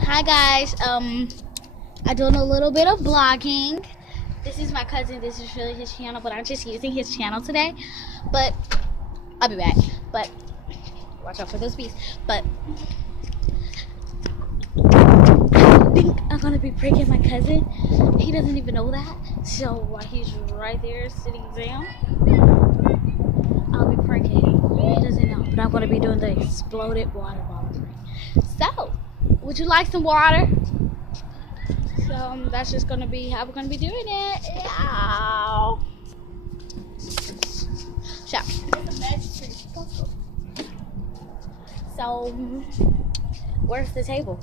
Hi guys, I'm doing a little bit of vlogging. This is my cousin. This is really his channel, but I'm just using his channel today. But I'll be back. But watch out for those bees. But I think I'm gonna be pranking my cousin. He doesn't even know that. So while he's right there sitting down, I'll be pranking him. He doesn't know, but I'm gonna be doing the exploded water bottle prank. So, would you like some water? So that's just gonna be how we're gonna be doing it. Yeah. So, where's the table?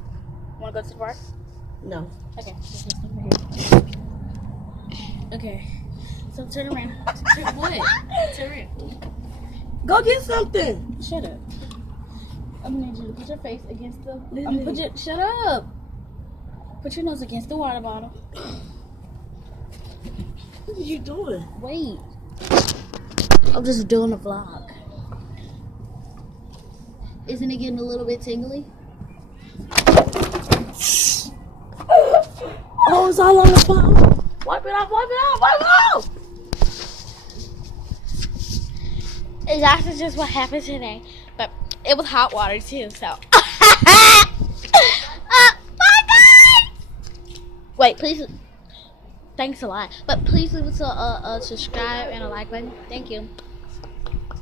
Wanna go to the park? No. Okay. Okay. So turn around. Turn what? Turn around. Go get something. Shut up. I'm gonna need you to put your face against the. Shut up. Put your nose against the water bottle. What are you doing? Wait. I'm just doing a vlog. Isn't it getting a little bit tingly? Oh, it's all on the bottle. Wipe it off, wipe it off, wipe it off. That's just what happened today. But it was hot water too, so. Bye guys! Wait, please. Thanks a lot. But please leave us a subscribe and a like button. Thank you.